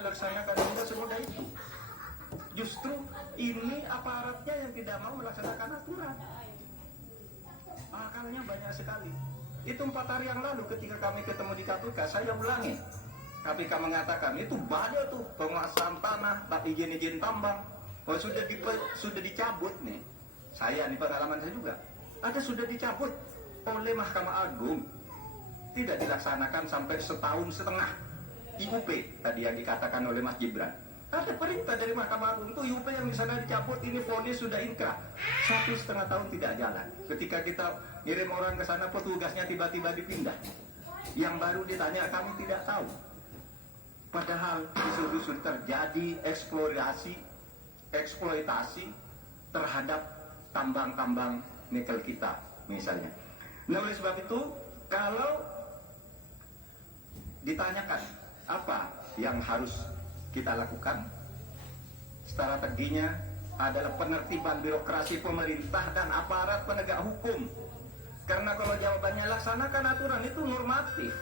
melaksanakan tidak semudah itu. Justru ini aparatnya yang tidak mau melaksanakan aturan. Akalnya banyak sekali. Itu 4 hari yang lalu ketika kami ketemu di KPK, saya ulangi. KPK mengatakan itu banyak tuh penguasaan tanah, izin tambang. Oh, sudah dicabut nih. Saya nih pengalaman saya juga. Ada sudah dicabut oleh Mahkamah Agung. Tidak dilaksanakan sampai 1,5 tahun. IUP tadi yang dikatakan oleh Mas Gibran. Ada perintah dari Mahkamah Agung itu IUP yang di sana dicabut, ini vonis sudah inkrah. 1,5 tahun tidak jalan. Ketika kita ngirim orang ke sana, petugasnya tiba-tiba dipindah. Yang baru ditanya kami tidak tahu. Padahal isu-isu terjadi eksploitasi terhadap tambang-tambang nikel kita misalnya. Nah, oleh sebab itu kalau ditanyakan apa yang harus kita lakukan, strateginya adalah penertiban birokrasi pemerintah dan aparat penegak hukum. Karena kalau jawabannya laksanakan aturan itu normatif.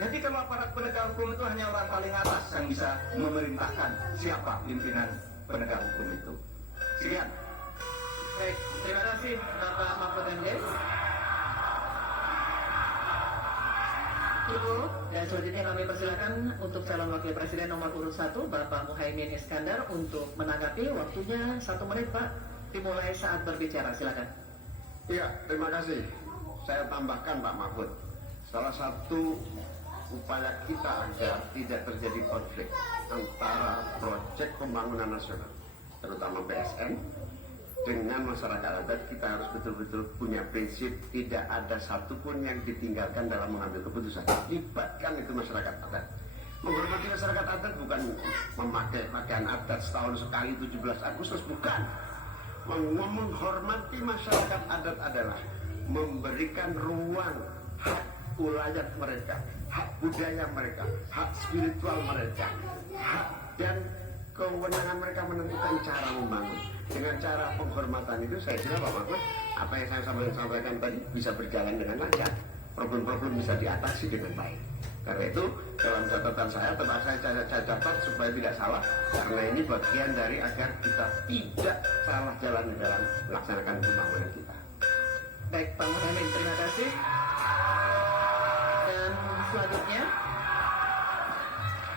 Jadi kalau aparat penegak hukum itu hanya orang paling atas yang bisa memerintahkan siapa pimpinan penegak hukum itu. Sekian. Baik, terima kasih Bapak Mahfud MD. Ibu, dan selanjutnya kami persilakan untuk calon wakil presiden nomor urut 1 Bapak Muhaimin Iskandar untuk menanggapi. Waktunya 1 menit Pak, dimulai saat berbicara, silakan. Iya, terima kasih. Saya tambahkan Pak Mahfud, salah satu upaya kita agar tidak terjadi konflik antara proyek pembangunan nasional, terutama PSN, dengan masyarakat adat, kita harus betul-betul punya prinsip tidak ada satupun yang ditinggalkan dalam mengambil keputusan. Libatkan itu masyarakat adat. Menghormati masyarakat adat bukan memakai pakaian adat setahun sekali 17 Agustus, bukan. Menghormati masyarakat adat adalah memberikan ruang hak ulayat mereka, hak budaya mereka, hak spiritual mereka, hak dan kewenangan mereka menentukan cara membangun. Dengan cara penghormatan itu saya kira Pak Mahfud, apa yang saya sampaikan tadi bisa berjalan dengan lancar. Problem-problem bisa diatasi dengan baik. Karena itu dalam catatan saya, tetap saya catat supaya tidak salah, karena ini bagian dari agar kita tidak salah jalan di dalam melaksanakan pembangunan kita. Baik Pak Muhaimin, terima kasih. Dan selanjutnya,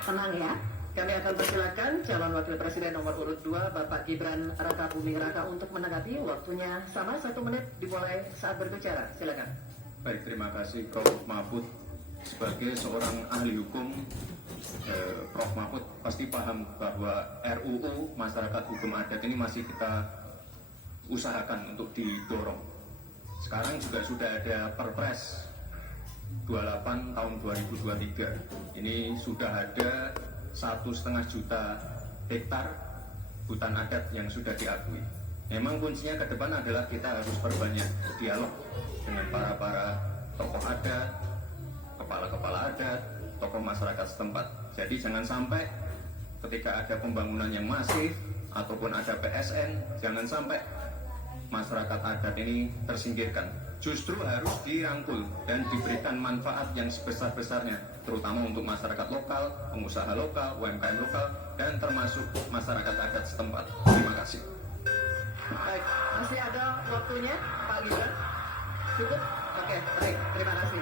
tenang ya, kami akan persilakan calon wakil presiden nomor urut 2 Bapak Gibran Rakabuming Raka untuk menanggapi. Waktunya sama 1 menit, dimulai saat berbicara, silakan. Baik, terima kasih Prof. Mahfud. Sebagai seorang ahli hukum, Prof. Mahfud pasti paham bahwa RUU Masyarakat Hukum Adat ini masih kita usahakan untuk didorong. Sekarang juga sudah ada Perpres 28 tahun 2023. Ini sudah ada 1,5 juta hektar hutan adat yang sudah diakui. Memang kuncinya ke depan adalah kita harus perbanyak dialog dengan para tokoh adat, kepala-kepala adat, tokoh masyarakat setempat. Jadi jangan sampai ketika ada pembangunan yang masif ataupun ada PSN, jangan sampai masyarakat adat ini tersingkirkan. Justru harus dirangkul dan diberikan manfaat yang sebesar-besarnya, terutama untuk masyarakat lokal, pengusaha lokal, UMKM lokal, dan termasuk masyarakat adat setempat. Terima kasih. Baik, masih ada waktunya Pak Gibran? Cukup? Oke, baik, terima kasih.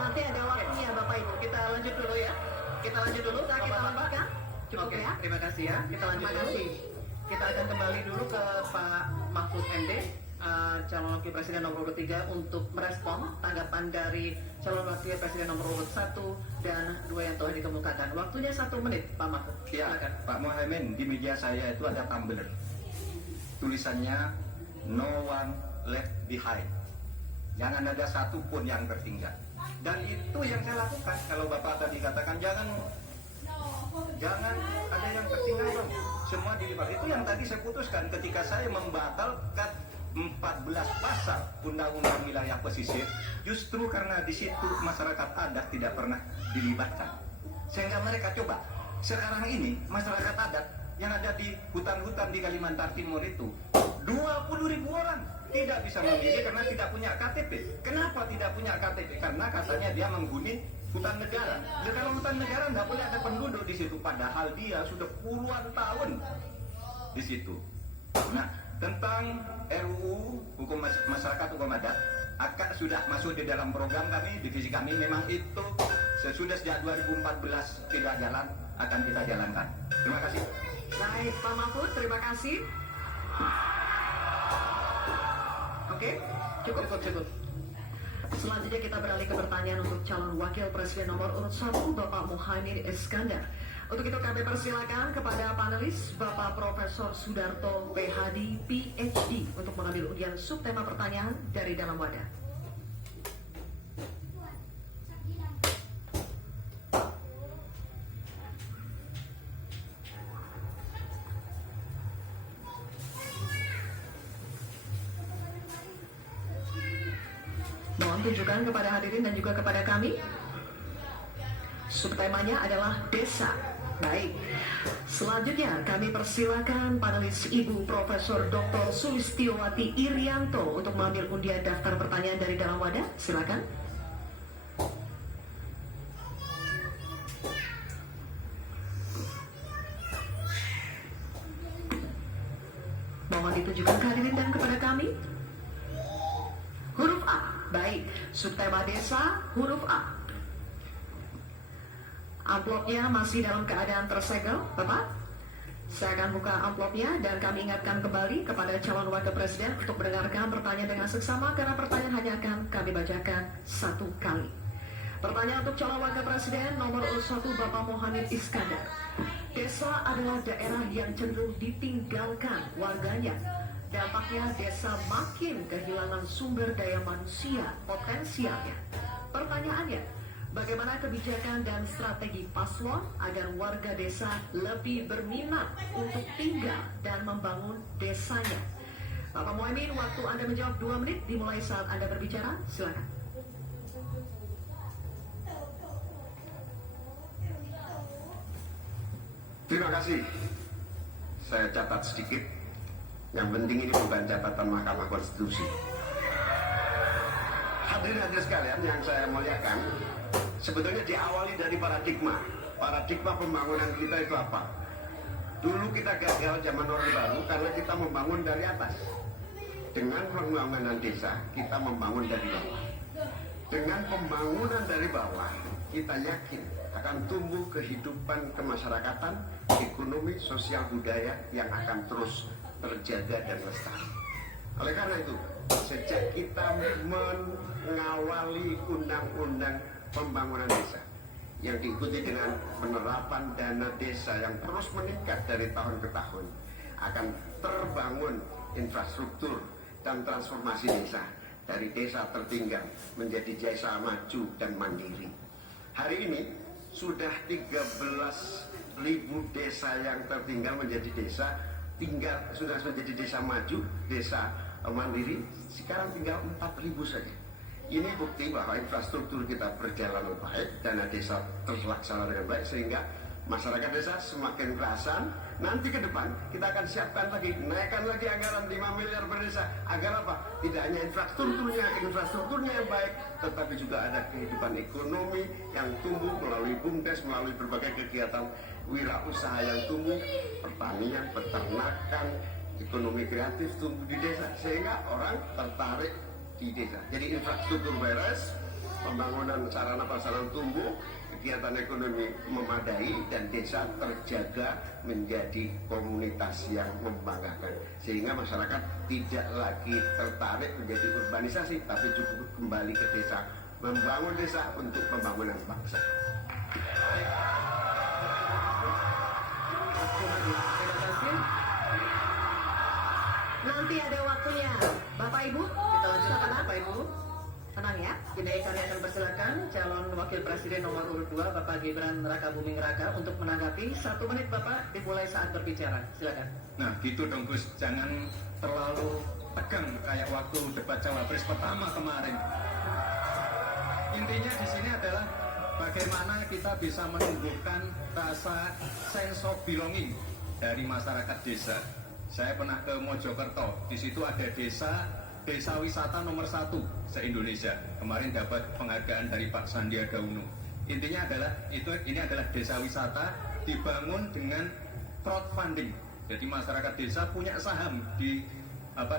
Nanti ada waktunya Bapak Ibu. Kita lanjut dulu ya. Kita lanjut dulu, Kita Bapak-Bapak. lanjutkan. Cukup Oke, ya. terima kasih ya. Kita lanjut Terima dulu. kasih. Kita akan kembali dulu ke Pak Mahfud MD, calon wakil presiden nomor urut 3 untuk merespon tanggapan dari calon wakil presiden nomor urut 1 dan 2 yang telah dikemukakan. Waktunya 1 menit, Pak Mahfud. Ya, Silakan. Pak Muhaimin, di meja saya itu ada tumbler. Tulisannya no one left behind. Jangan ada satupun yang tertinggal. Dan itu yang saya lakukan. Kalau Bapak tadi katakan jangan ada yang tertinggal dong. Semua dilibat. Itu yang tadi saya putuskan ketika saya membatalkan 14 pasal Undang-Undang Wilayah Pesisir, justru karena di situ masyarakat adat tidak pernah dilibatkan. Sehingga mereka coba. Sekarang ini masyarakat adat yang ada di hutan-hutan di Kalimantan Timur itu 20.000 orang tidak bisa memilih karena tidak punya KTP. Kenapa tidak punya KTP? Karena katanya dia menghuni hutan negara. Dan kalau hutan negara nggak boleh ada penduduk di situ, padahal dia sudah puluhan tahun di situ. Nah, tentang RUU hukum masyarakat hukum adat sudah masuk di dalam program kami, divisi kami. Memang itu sesudah sejak 2014 tidak jalan, akan kita jalankan. Terima kasih. Baik, Pak Mahfud, terima kasih. Oke, cukup. Selanjutnya kita beralih ke pertanyaan untuk calon wakil presiden nomor urut 1 Bapak Muhaimin Iskandar. Untuk itu kami persilakan kepada panelis Bapak Profesor Sudarto PhD PhD untuk mengambil undian subtema pertanyaan dari dalam wadah. Mohon tunjukkan kepada hadirin dan juga kepada kami. Subtemanya adalah desa. Baik. Selanjutnya kami persilakan panelis Ibu Profesor Dr. Sulistiowati Irianto untuk mengambil undian daftar pertanyaan dari dalam wadah. Silakan. Mohon ditunjukkan ke hadirin dan kepada kami. Huruf A. Baik, subtema desa huruf A. Amplopnya masih dalam keadaan tersegel, Bapak. Saya akan buka amplopnya dan kami ingatkan kembali kepada calon wakil presiden untuk mendengarkan pertanyaan dengan seksama karena pertanyaan hanya akan kami bacakan satu kali. Pertanyaan untuk calon wakil presiden nomor urut 1 Bapak Muhaimin Iskandar. Desa adalah daerah yang cenderung ditinggalkan warganya. Dampaknya desa makin kehilangan sumber daya manusia potensialnya. Pertanyaannya, bagaimana kebijakan dan strategi paslon agar warga desa lebih berminat untuk tinggal dan membangun desanya? Bapak Muhaimin, waktu Anda menjawab 2 menit dimulai saat Anda berbicara. Silakan. Terima kasih. Saya catat sedikit. Yang penting ini bukan catatan Mahkamah Konstitusi. Hadirin sekalian yang saya muliakan, sebetulnya diawali dari paradigma. Paradigma pembangunan kita itu apa? Dulu kita gagal zaman Orde Baru karena kita membangun dari atas. Dengan pembangunan desa, kita membangun dari bawah. Dengan pembangunan dari bawah, kita yakin akan tumbuh kehidupan kemasyarakatan, ekonomi, sosial, budaya yang akan terus terjaga dan lestari. Oleh karena itu, sejak kita mengawali undang-undang pembangunan desa yang diikuti dengan penerapan dana desa yang terus meningkat dari tahun ke tahun, akan terbangun infrastruktur dan transformasi desa dari desa tertinggal menjadi desa maju dan mandiri. Hari ini sudah 13.000 desa yang tertinggal menjadi desa tinggal, sudah menjadi desa maju, desa mandiri. Sekarang tinggal 4.000 saja. Ini bukti bahwa infrastruktur kita berjalan baik, dana desa terlaksana dengan baik, sehingga masyarakat desa semakin kerasan. Nanti ke depan kita akan siapkan lagi, naikkan lagi anggaran 5 miliar per desa. Agar apa? Tidak hanya infrastrukturnya yang baik, tetapi juga ada kehidupan ekonomi yang tumbuh melalui BUMDes, melalui berbagai kegiatan wirausaha yang tumbuh, pertanian, peternakan, ekonomi kreatif tumbuh di desa, sehingga orang tertarik di desa. Jadi infrastruktur beres, pembangunan sarana prasarana tumbuh, kegiatan ekonomi memadai, dan desa terjaga menjadi komunitas yang membanggakan, sehingga masyarakat tidak lagi tertarik menjadi urbanisasi, tapi cukup kembali ke desa, membangun desa untuk pembangunan bangsa. Terima kasih. Nanti ada waktunya. Bapak Ibu, kita lanjutkan Bapak Ibu. Tenang ya. Kini kami akan persilakan calon wakil presiden nomor urut 2 Bapak Gibran Rakabuming Raka untuk menanggapi. 1 menit Bapak dimulai saat berbicara. Silakan. Nah gitu dong Gus, jangan terlalu tegang kayak waktu debat cawapres pertama kemarin. Intinya di sini adalah bagaimana kita bisa menumbuhkan rasa sense of belonging dari masyarakat desa. Saya pernah ke Mojokerto, di situ ada desa wisata nomor 1 se-Indonesia. Kemarin dapat penghargaan dari Pak Sandiaga Uno. intinya adalah ini adalah desa wisata dibangun dengan crowdfunding. Jadi masyarakat desa punya saham di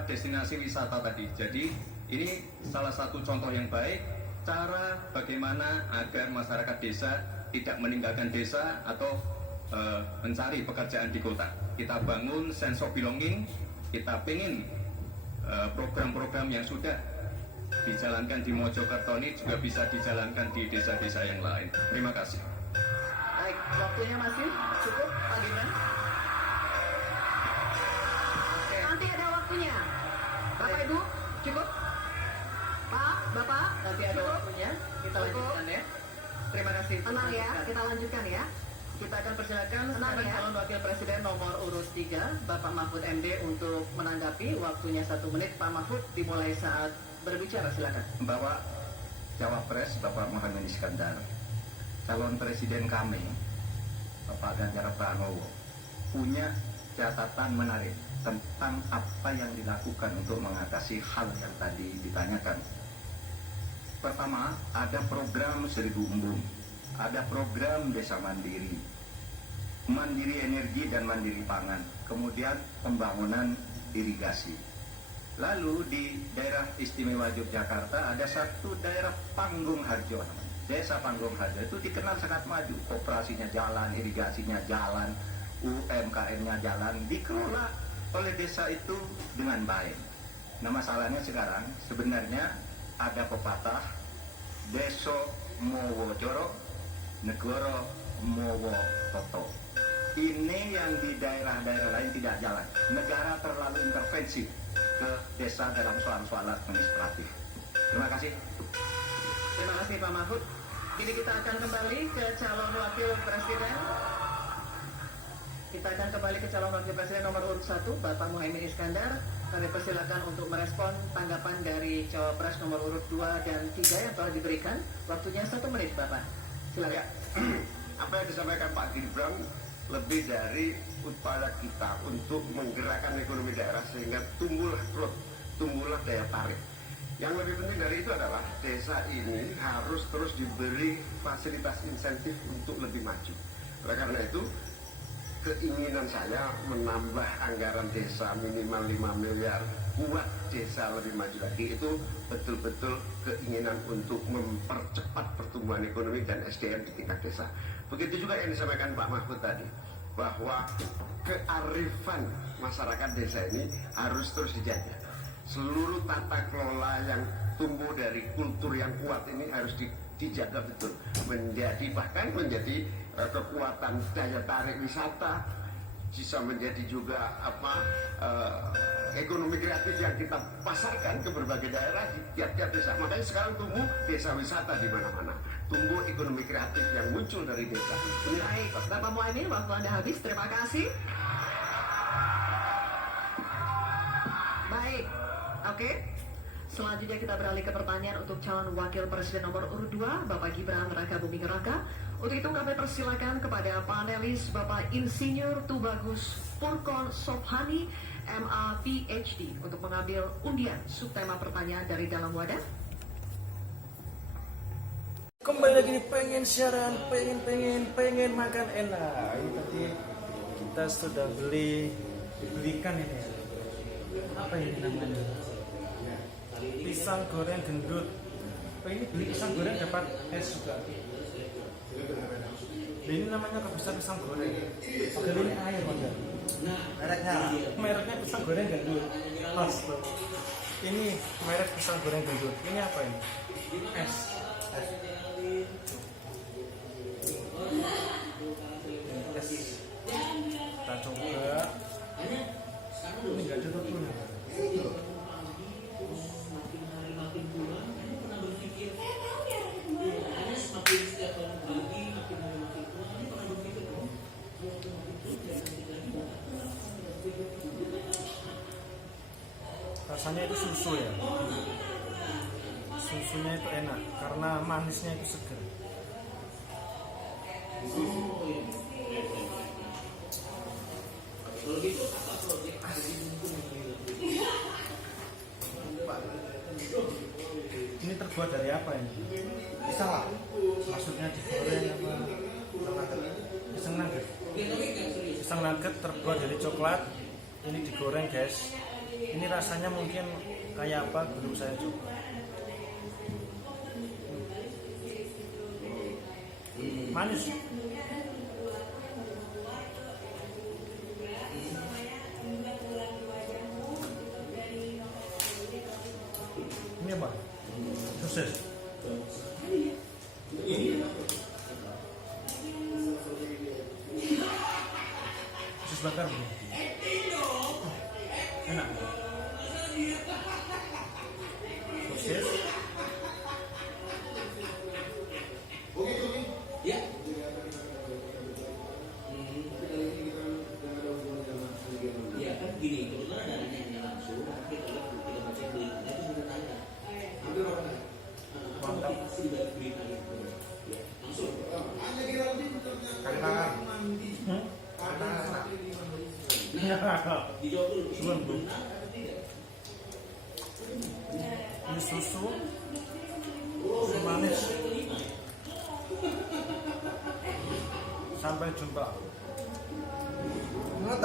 destinasi wisata tadi. Jadi ini salah satu contoh yang baik cara bagaimana agar masyarakat desa tidak meninggalkan desa atau mencari pekerjaan di kota. Kita bangun sense of belonging. Kita pengen program-program yang sudah dijalankan di Mojokerto ini juga bisa dijalankan di desa-desa yang lain. Terima kasih. Baik, waktunya masih cukup, Pak Gibran. Oke. Nanti ada waktunya. Bapak Ibu, cukup? Pak, Bapak, Nanti ada waktunya, kita lanjutkan ya. Terima kasih. Tenang ya, kita lanjutkan ya. Kita akan persilakan Tenang sekarang ya. calon wakil presiden nomor urut 3, Bapak Mahfud MD untuk menanggapi. Waktunya 1 menit. Pak Mahfud, dimulai saat berbicara, silakan. Bapak Cawapres Bapak Muhaimin Iskandar, calon presiden kami Bapak Ganjar Pranowo punya catatan menarik tentang apa yang dilakukan untuk mengatasi hal yang tadi ditanyakan. Pertama, ada program 1000 embung, ada program desa mandiri, mandiri energi dan mandiri pangan, kemudian pembangunan irigasi. Lalu di daerah istimewa Yogyakarta ada satu daerah Panggung Harjo, desa Panggung Harjo itu dikenal sangat maju, operasinya jalan, irigasinya jalan, UMKM-nya jalan, dikelola oleh desa itu dengan baik. Nah masalahnya sekarang sebenarnya ada pepatah Deso Mowo Joro, Negoro Mowo Toto. Ini yang di daerah-daerah lain tidak jalan. Negara terlalu intervensi ke desa dalam soal-soal administratif. Terima kasih. Terima kasih Pak Mahfud. Kini kita akan kembali ke calon wakil presiden. Kita akan kembali ke calon wakil presiden nomor urut 1, Bapak Muhaimin Iskandar. Kami persilakan untuk merespon tanggapan dari cawapres nomor urut 2 dan 3 yang telah diberikan. Waktunya 1 menit, Bapak. Silakan. Apa yang disampaikan Pak Gibran lebih dari upaya kita untuk menggerakkan ekonomi daerah sehingga tumbuhlah daya tarik. Yang lebih penting dari itu adalah desa ini harus terus diberi fasilitas insentif untuk lebih maju. Oleh karena itu, keinginan saya menambah anggaran desa minimal 5 miliar buat desa lebih maju lagi, itu betul-betul keinginan untuk mempercepat pertumbuhan ekonomi dan SDM di tingkat desa. Begitu juga yang disampaikan Pak Mahfud tadi, bahwa kearifan masyarakat desa ini harus terus dijaga. Seluruh tata kelola yang tumbuh dari kultur yang kuat ini harus dijaga betul, bahkan menjadi kekuatan daya tarik wisata, bisa menjadi juga ekonomi kreatif yang kita pasarkan ke berbagai daerah di tiap-tiap desa. Makanya sekarang tumbuh desa wisata di mana-mana, tumbuh ekonomi kreatif yang muncul dari desa. Baik, Bapak Muhaimin, waktu Anda habis. Terima kasih. Baik, oke. Selanjutnya kita beralih ke pertanyaan untuk calon wakil presiden nomor urut 2, Bapak Gibran Rakabuming Raka. Untuk itu kami persilakan kepada panelis Bapak Insinyur Tubagus Purkon Sobhani, MA PhD, untuk mengambil undian subtema pertanyaan dari dalam wadah. Kembali lagi nih, pengen siaran, pengen makan enak. Ini tadi kita sudah belikan ini. Apa ini namanya? Pisang goreng gendut. Oh, ini beli pisang goreng dapat es juga. Ini namanya bisa pisang goreng. Oke, ini air model. Mereknya pisang goreng gendut. Pas tuh. Ini merek pisang goreng gendut. Ini apa ini? Es. Kita coba. Ini nggak cukup pun. Rasanya itu susu ya. Susunya itu enak karena manisnya itu segar. Ini terbuat dari apa ini? Pisang lah. maksudnya digoreng apa pisang nugget. Pisang nugget terbuat dari coklat, ini digoreng guys. Ini rasanya mungkin kayak apa belum saya coba. Manis. Ini apa? Sosis. Sosis bakar belum? Enak. Sosis. Ini susu manis. Sampai jumpa.